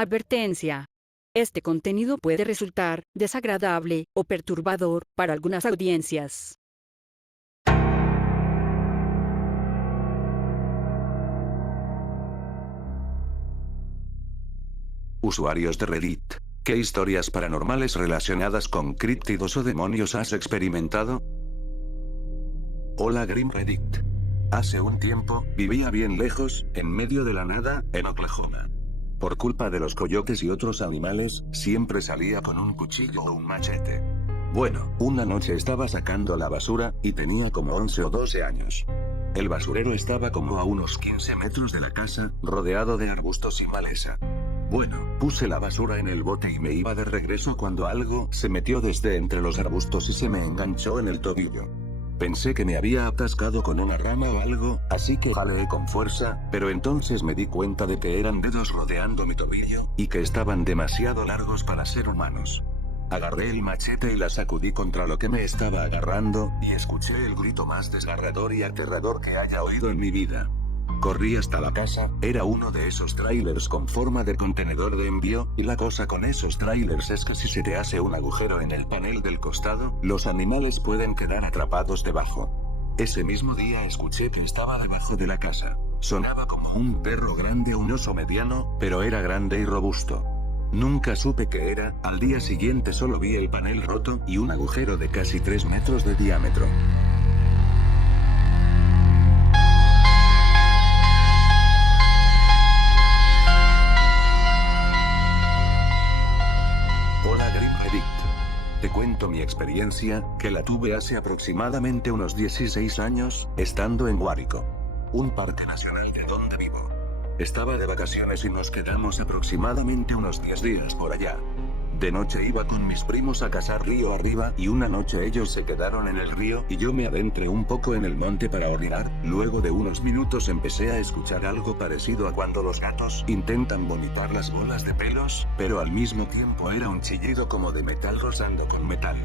Advertencia. Este contenido puede resultar desagradable o perturbador para algunas audiencias. Usuarios de Reddit. ¿Qué historias paranormales relacionadas con críptidos o demonios has experimentado? Hola Grim Reddit. Hace un tiempo, vivía bien lejos, en medio de la nada, en Oklahoma. Por culpa de los coyotes y otros animales, siempre salía con un cuchillo o un machete. Bueno, una noche estaba sacando la basura, y tenía como 11 o 12 años. El basurero estaba como a unos 15 metros de la casa, rodeado de arbustos y maleza. Bueno, puse la basura en el bote y me iba de regreso cuando algo se metió desde entre los arbustos y se me enganchó en el tobillo. Pensé que me había atascado con una rama o algo, así que jaleé con fuerza, pero entonces me di cuenta de que eran dedos rodeando mi tobillo, y que estaban demasiado largos para ser humanos. Agarré el machete y la sacudí contra lo que me estaba agarrando, y escuché el grito más desgarrador y aterrador que haya oído en mi vida. Corrí hasta la casa, era uno de esos trailers con forma de contenedor de envío, y la cosa con esos trailers es que si se te hace un agujero en el panel del costado, los animales pueden quedar atrapados debajo. Ese mismo día escuché que estaba debajo de la casa. Sonaba como un perro grande o un oso mediano, pero era grande y robusto. Nunca supe qué era, al día siguiente solo vi el panel roto y un agujero de casi 3 metros de diámetro. Hola Grim Reddit. Te cuento mi experiencia, que la tuve hace aproximadamente unos 16 años, estando en Guárico, un parque nacional de donde vivo. Estaba de vacaciones y nos quedamos aproximadamente unos 10 días por allá. De noche iba con mis primos a cazar río arriba y una noche ellos se quedaron en el río y yo me adentré un poco en el monte para orinar. Luego de unos minutos empecé a escuchar algo parecido a cuando los gatos intentan vomitar las bolas de pelos, pero al mismo tiempo era un chillido como de metal rozando con metal.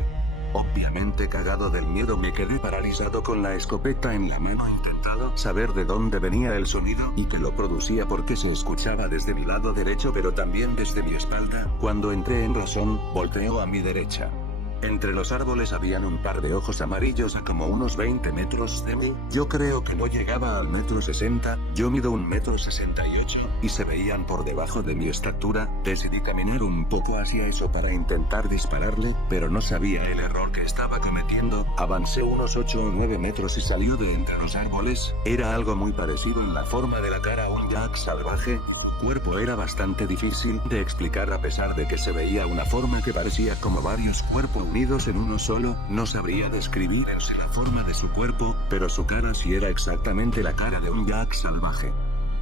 Obviamente cagado del miedo me quedé paralizado con la escopeta en la mano intentando saber de dónde venía el sonido y que lo producía porque se escuchaba desde mi lado derecho pero también desde mi espalda. Cuando entré en razón, volteo a mi derecha. Entre los árboles habían un par de ojos amarillos a como unos 20 metros de mí. Yo creo que no llegaba al 1,60 m, yo mido 1,68 m, y se veían por debajo de mi estatura. Decidí caminar un poco hacia eso para intentar dispararle, pero no sabía el error que estaba cometiendo. Avancé unos 8 o 9 metros y salió de entre los árboles. Era algo muy parecido en la forma de la cara a un jack salvaje. Cuerpo era bastante difícil de explicar a pesar de que se veía una forma que parecía como varios cuerpos unidos en uno solo. No sabría describir en sí la forma de su cuerpo, pero su cara sí era exactamente la cara de un jack salvaje,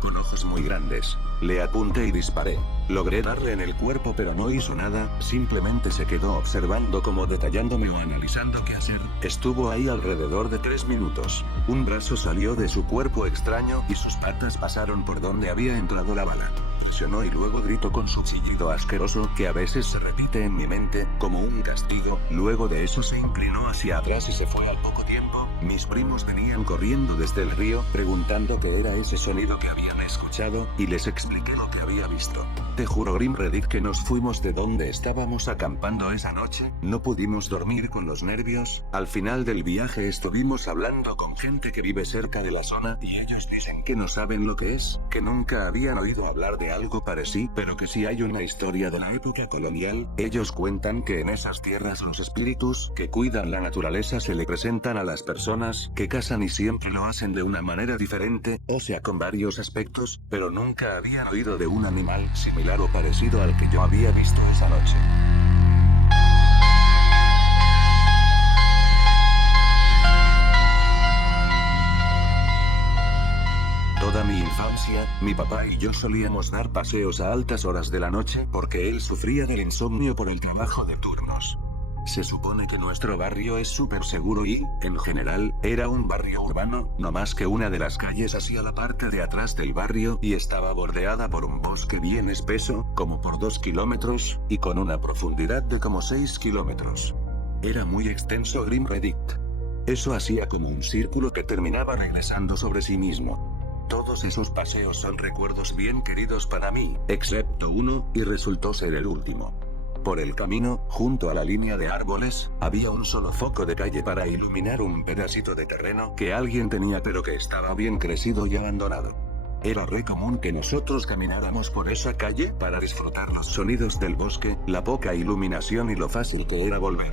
con ojos muy grandes. Le apunté y disparé. Logré darle en el cuerpo pero no hizo nada, simplemente se quedó observando como detallándome o analizando qué hacer. Estuvo ahí alrededor de 3 minutos. Un brazo salió de su cuerpo extraño y sus patas pasaron por donde había entrado la bala. Presionó y luego gritó con su chillido asqueroso que a veces se repite en mi mente, como un castigo. Luego de eso se inclinó hacia atrás y se fue al poco tiempo. Mis primos venían corriendo desde el río, preguntando qué era ese sonido que habían escuchado, y les expliqué lo que había visto. Te juro Grim Reddit que nos fuimos de donde estábamos acampando esa noche, no pudimos dormir con los nervios. Al final del viaje estuvimos hablando con gente que vive cerca de la zona y ellos dicen que no saben lo que es, que nunca habían oído hablar de algo parecido, pero que sí hay una historia de la época colonial. Ellos cuentan que en esas tierras los espíritus que cuidan la naturaleza se le presentan a las personas que cazan y siempre lo hacen de una manera diferente, o sea con varios aspectos, pero nunca habían oído de un animal similar o parecido al que yo había visto esa noche. Toda mi infancia, mi papá y yo solíamos dar paseos a altas horas de la noche porque él sufría del insomnio por el trabajo de turnos. Se supone que nuestro barrio es súper seguro y, en general, era un barrio urbano, no más que una de las calles hacia la parte de atrás del barrio y estaba bordeada por un bosque bien espeso, como por 2 kilómetros, y con una profundidad de como 6 kilómetros. Era muy extenso Grim Reddit. Eso hacía como un círculo que terminaba regresando sobre sí mismo. Todos esos paseos son recuerdos bien queridos para mí, excepto uno, y resultó ser el último. Por el camino, junto a la línea de árboles, había un solo foco de calle para iluminar un pedacito de terreno que alguien tenía pero que estaba bien crecido y abandonado. Era re común que nosotros camináramos por esa calle para disfrutar los sonidos del bosque, la poca iluminación y lo fácil que era volver.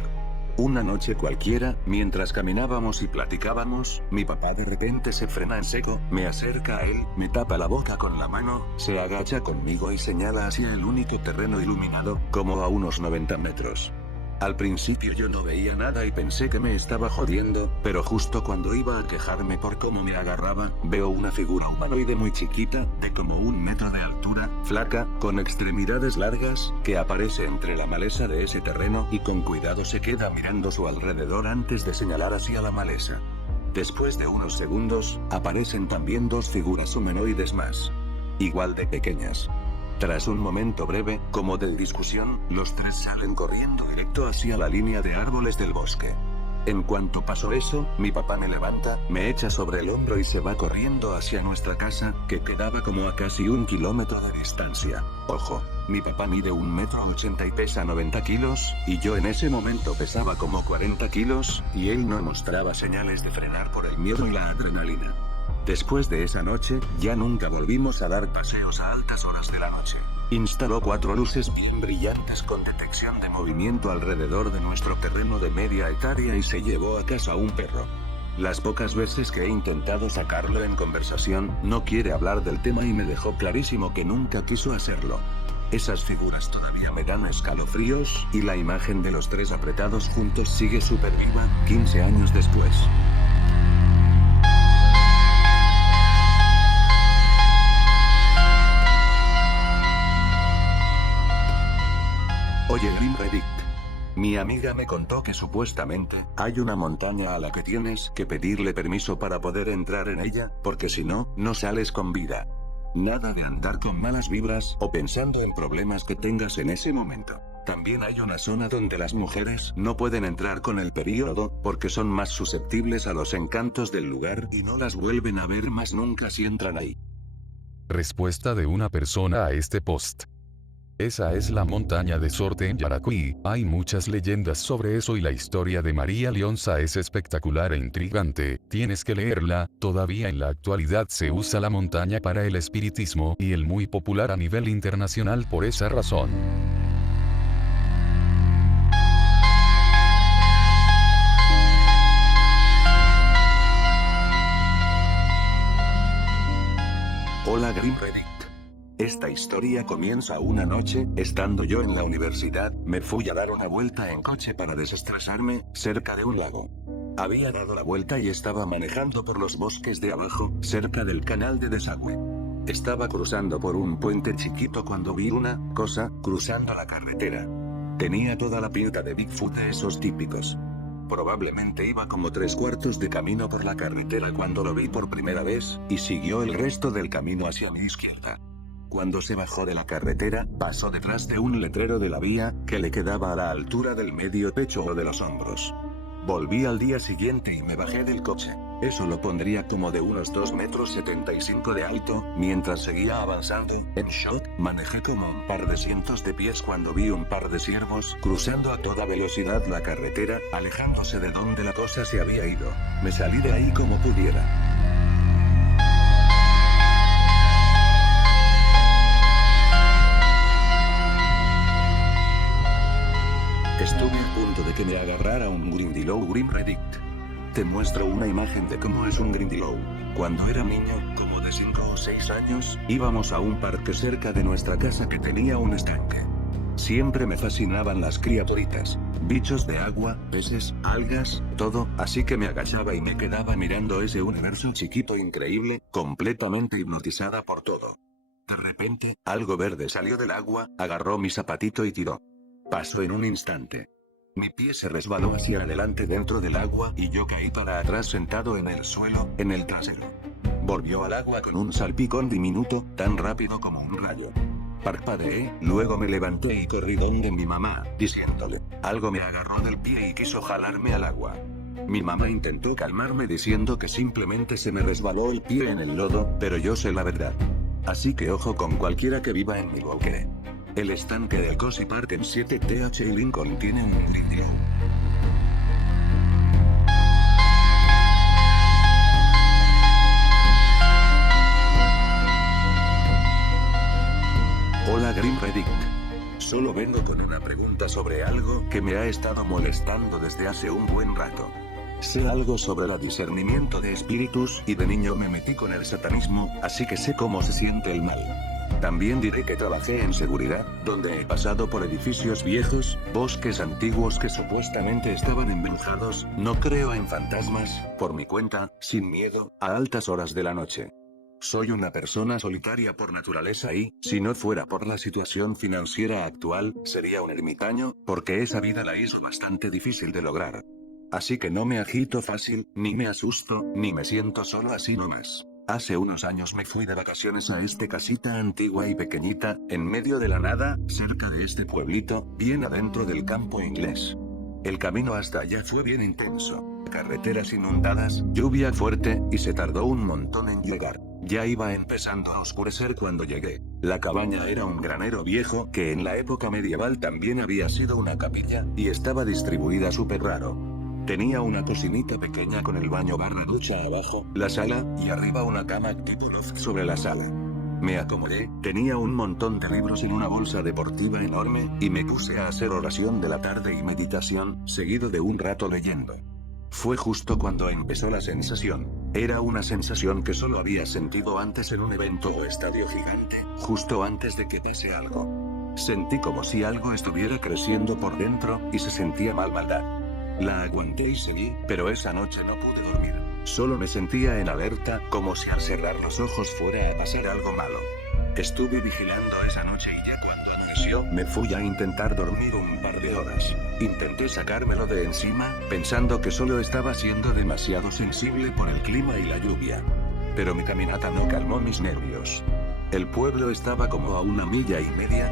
Una noche cualquiera, mientras caminábamos y platicábamos, mi papá de repente se frena en seco, me acerca a él, me tapa la boca con la mano, se agacha conmigo y señala hacia el único terreno iluminado, como a unos 90 metros. Al principio yo no veía nada y pensé que me estaba jodiendo, pero justo cuando iba a quejarme por cómo me agarraba, veo una figura humanoide muy chiquita, de como 1 metro de altura, flaca, con extremidades largas, que aparece entre la maleza de ese terreno y con cuidado se queda mirando su alrededor antes de señalar hacia la maleza. Después de unos segundos, aparecen también 2 figuras humanoides más. Igual de pequeñas. Tras un momento breve, como de discusión, los 3 salen corriendo directo hacia la línea de árboles del bosque. En cuanto pasó eso, mi papá me levanta, me echa sobre el hombro y se va corriendo hacia nuestra casa, que quedaba como a casi 1 kilómetro de distancia. Ojo, mi papá mide 1,80 m y pesa 90 kilos, y yo en ese momento pesaba como 40 kilos, y él no mostraba señales de frenar por el miedo y la adrenalina. Después de esa noche, ya nunca volvimos a dar paseos a altas horas de la noche. Instaló 4 luces bien brillantes con detección de movimiento alrededor de nuestro terreno de media hectárea y se llevó a casa un perro. Las pocas veces que he intentado sacarlo en conversación, no quiere hablar del tema y me dejó clarísimo que nunca quiso hacerlo. Esas figuras todavía me dan escalofríos, y la imagen de los 3 apretados juntos sigue súper viva, 15 años después. Oye Grim Reddit. Mi amiga me contó que supuestamente, hay una montaña a la que tienes que pedirle permiso para poder entrar en ella, porque si no, no sales con vida. Nada de andar con malas vibras o pensando en problemas que tengas en ese momento. También hay una zona donde las mujeres no pueden entrar con el periodo, porque son más susceptibles a los encantos del lugar y no las vuelven a ver más nunca si entran ahí. Respuesta de una persona a este post. Esa es la montaña de Sorte en Yaracuy, hay muchas leyendas sobre eso y la historia de María Leonza es espectacular e intrigante, tienes que leerla, todavía en la actualidad se usa la montaña para el espiritismo y el muy popular a nivel internacional por esa razón. Hola Grim Reddit. Esta historia comienza una noche, estando yo en la universidad, me fui a dar una vuelta en coche para desestresarme, cerca de un lago. Había dado la vuelta y estaba manejando por los bosques de abajo, cerca del canal de desagüe. Estaba cruzando por un puente chiquito cuando vi una cosa, cruzando la carretera. Tenía toda la pinta de Bigfoot de esos típicos. Probablemente iba como 3/4 de camino por la carretera cuando lo vi por primera vez, y siguió el resto del camino hacia mi izquierda. Cuando se bajó de la carretera, pasó detrás de un letrero de la vía, que le quedaba a la altura del medio pecho o de los hombros. Volví al día siguiente y me bajé del coche. Eso lo pondría como de unos 2,75 m de alto, mientras seguía avanzando, en shot, manejé como un par de cientos de pies cuando vi un par de ciervos cruzando a toda velocidad la carretera, alejándose de donde la cosa se había ido. Me salí de ahí como pudiera. Estuve a punto de que me agarrara un Grindylow Grim Reddit. Te muestro una imagen de cómo es un Grindylow. Cuando era niño, como de 5 o 6 años, íbamos a un parque cerca de nuestra casa que tenía un estanque. Siempre me fascinaban las criaturitas, bichos de agua, peces, algas, todo, así que me agachaba y me quedaba mirando ese universo chiquito increíble, completamente hipnotizada por todo. De repente, algo verde salió del agua, agarró mi zapatito y tiró. Pasó en un instante. Mi pie se resbaló hacia adelante dentro del agua y yo caí para atrás sentado en el suelo, en el trasero. Volvió al agua con un salpicón diminuto, tan rápido como un rayo. Parpadeé, luego me levanté y corrí donde mi mamá, diciéndole. Algo me agarró del pie y quiso jalarme al agua. Mi mamá intentó calmarme diciendo que simplemente se me resbaló el pie en el lodo, pero yo sé la verdad. Así que ojo con cualquiera que viva en Milwaukee. El estanque del Cozy Park en 7th y Lincoln tiene un brillo. Hola Grim Reddick. Solo vengo con una pregunta sobre algo que me ha estado molestando desde hace un buen rato. Sé algo sobre el discernimiento de espíritus y de niño me metí con el satanismo, así que sé cómo se siente el mal. También diré que trabajé en seguridad, donde he pasado por edificios viejos, bosques antiguos que supuestamente estaban embrujados, no creo en fantasmas, por mi cuenta, sin miedo, a altas horas de la noche. Soy una persona solitaria por naturaleza y, si no fuera por la situación financiera actual, sería un ermitaño, porque esa vida la hizo bastante difícil de lograr. Así que no me agito fácil, ni me asusto, ni me siento solo así nomás. Hace unos años me fui de vacaciones a esta casita antigua y pequeñita, en medio de la nada, cerca de este pueblito, bien adentro del campo inglés. El camino hasta allá fue bien intenso. Carreteras inundadas, lluvia fuerte, y se tardó un montón en llegar. Ya iba empezando a oscurecer cuando llegué. La cabaña era un granero viejo que en la época medieval también había sido una capilla, y estaba distribuida súper raro. Tenía una cocinita pequeña con el baño barra ducha abajo, la sala, y arriba una cama tipo loft sobre la sala. Me acomodé, tenía un montón de libros en una bolsa deportiva enorme, y me puse a hacer oración de la tarde y meditación, seguido de un rato leyendo. Fue justo cuando empezó la sensación. Era una sensación que solo había sentido antes en un evento o estadio gigante, justo antes de que pase algo. Sentí como si algo estuviera creciendo por dentro, y se sentía maldad. La aguanté y seguí, pero esa noche no pude dormir. Solo me sentía en alerta, como si al cerrar los ojos fuera a pasar algo malo. Estuve vigilando esa noche y ya cuando anocheció, me fui a intentar dormir un par de horas. Intenté sacármelo de encima, pensando que solo estaba siendo demasiado sensible por el clima y la lluvia. Pero mi caminata no calmó mis nervios. El pueblo estaba como a 1,5 millas,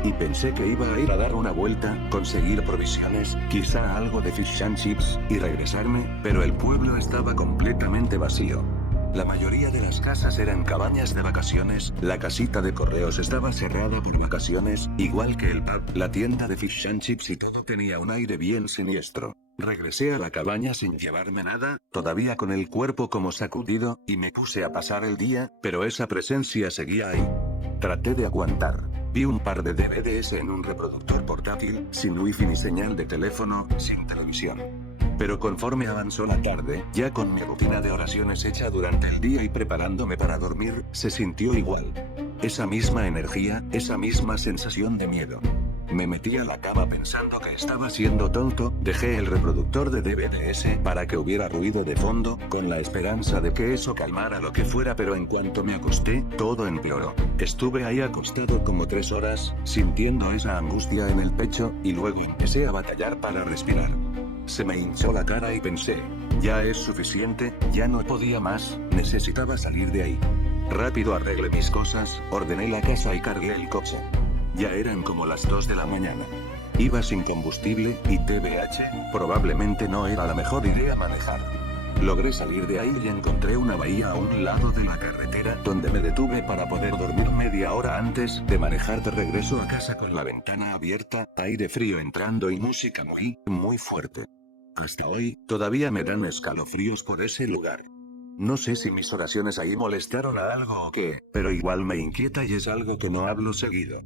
y pensé que iba a ir a dar una vuelta, conseguir provisiones, quizá algo de fish and chips, y regresarme, pero el pueblo estaba completamente vacío. La mayoría de las casas eran cabañas de vacaciones, la casita de correos estaba cerrada por vacaciones, igual que el pub, la tienda de fish and chips y todo tenía un aire bien siniestro. Regresé a la cabaña sin llevarme nada, todavía con el cuerpo como sacudido, y me puse a pasar el día, pero esa presencia seguía ahí. Traté de aguantar. Vi un par de DVDs en un reproductor portátil, sin wifi ni señal de teléfono, sin televisión. Pero conforme avanzó la tarde, ya con mi rutina de oraciones hecha durante el día y preparándome para dormir, se sintió igual. Esa misma energía, esa misma sensación de miedo. Me metí a la cama pensando que estaba siendo tonto, dejé el reproductor de DVDs para que hubiera ruido de fondo, con la esperanza de que eso calmara lo que fuera, pero en cuanto me acosté, todo empeoró. Estuve ahí acostado como 3 horas, sintiendo esa angustia en el pecho, y luego empecé a batallar para respirar. Se me hinchó la cara y pensé, ya es suficiente, ya no podía más, necesitaba salir de ahí. Rápido arreglé mis cosas, ordené la casa y cargué el coche. Ya eran como las 2 de la mañana. Iba sin combustible, y TBH, probablemente no era la mejor idea manejar. Logré salir de ahí y encontré una bahía a un lado de la carretera, donde me detuve para poder dormir media hora antes de manejar de regreso a casa con la ventana abierta, aire frío entrando y música muy fuerte. Hasta hoy, todavía me dan escalofríos por ese lugar. No sé si mis oraciones ahí molestaron a algo o qué, pero igual me inquieta y es algo que no hablo seguido.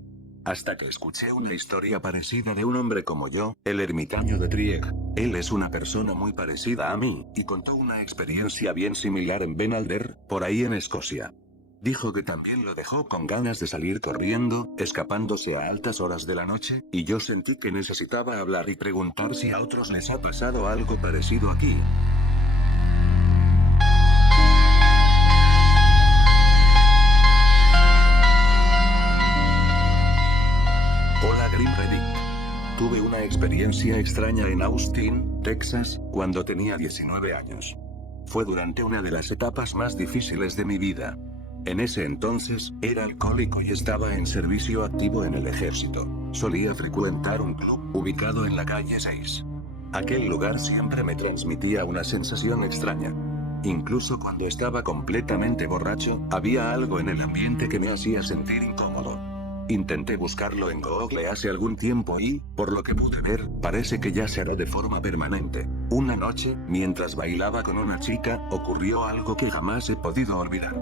Hasta que escuché una historia parecida de un hombre como yo, el ermitaño de Trieg. Él es una persona muy parecida a mí, y contó una experiencia bien similar en Ben Alder, por ahí en Escocia. Dijo que también lo dejó con ganas de salir corriendo, escapándose a altas horas de la noche, y yo sentí que necesitaba hablar y preguntar si a otros les ha pasado algo parecido aquí. Hola Grim Reddick. Tuve una experiencia extraña en Austin, Texas, cuando tenía 19 años. Fue durante una de las etapas más difíciles de mi vida. En ese entonces, era alcohólico y estaba en servicio activo en el ejército. Solía frecuentar un club, ubicado en la calle 6. Aquel lugar siempre me transmitía una sensación extraña. Incluso cuando estaba completamente borracho, había algo en el ambiente que me hacía sentir incómodo. Intenté buscarlo en Google hace algún tiempo y, por lo que pude ver, parece que ya será de forma permanente. Una noche, mientras bailaba con una chica, ocurrió algo que jamás he podido olvidar.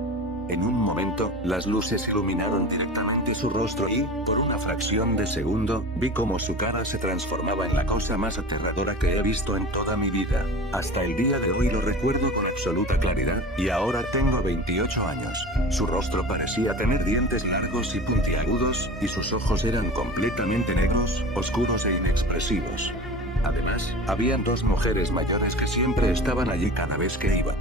En un momento, las luces iluminaron directamente su rostro y, por una fracción de segundo, vi cómo su cara se transformaba en la cosa más aterradora que he visto en toda mi vida. Hasta el día de hoy lo recuerdo con absoluta claridad, y ahora tengo 28 años. Su rostro parecía tener dientes largos y puntiagudos, y sus ojos eran completamente negros, oscuros e inexpresivos. Además, habían dos mujeres mayores que siempre estaban allí cada vez que iba.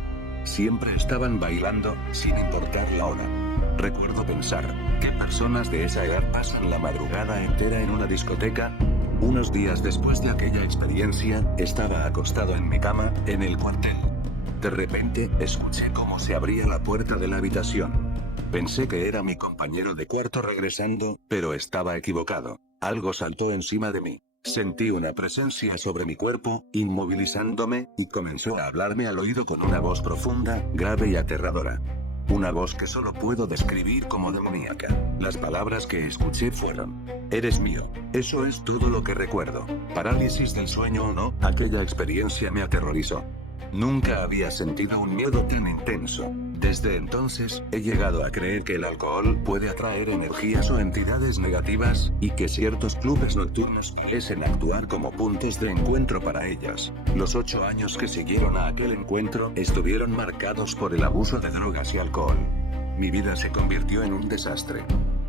Siempre estaban bailando, sin importar la hora. Recuerdo pensar, ¿qué personas de esa edad pasan la madrugada entera en una discoteca? Unos días después de aquella experiencia, estaba acostado en mi cama, en el cuartel. De repente, escuché cómo se abría la puerta de la habitación. Pensé que era mi compañero de cuarto regresando, pero estaba equivocado. Algo saltó encima de mí. Sentí una presencia sobre mi cuerpo, inmovilizándome, y comenzó a hablarme al oído con una voz profunda, grave y aterradora. Una voz que solo puedo describir como demoníaca. Las palabras que escuché fueron: "Eres mío". Eso es todo lo que recuerdo. Parálisis del sueño o no, aquella experiencia me aterrorizó. Nunca había sentido un miedo tan intenso. Desde entonces, he llegado a creer que el alcohol puede atraer energías o entidades negativas, y que ciertos clubes nocturnos parecen actuar como puntos de encuentro para ellas. Los 8 años que siguieron a aquel encuentro estuvieron marcados por el abuso de drogas y alcohol. Mi vida se convirtió en un desastre.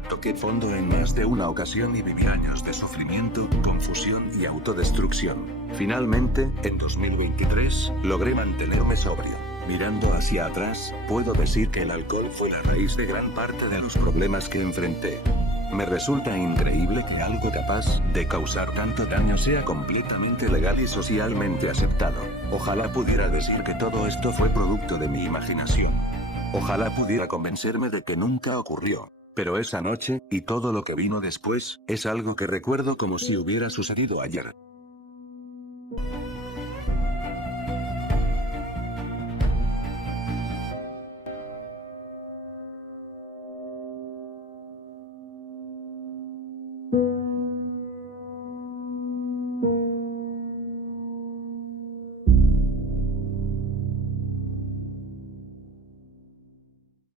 Toqué fondo en más de una ocasión y viví años de sufrimiento, confusión y autodestrucción. Finalmente, en 2023, logré mantenerme sobrio. Mirando hacia atrás, puedo decir que el alcohol fue la raíz de gran parte de los problemas que enfrenté. Me resulta increíble que algo capaz de causar tanto daño sea completamente legal y socialmente aceptado. Ojalá pudiera decir que todo esto fue producto de mi imaginación. Ojalá pudiera convencerme de que nunca ocurrió. Pero esa noche, y todo lo que vino después, es algo que recuerdo como si hubiera sucedido ayer.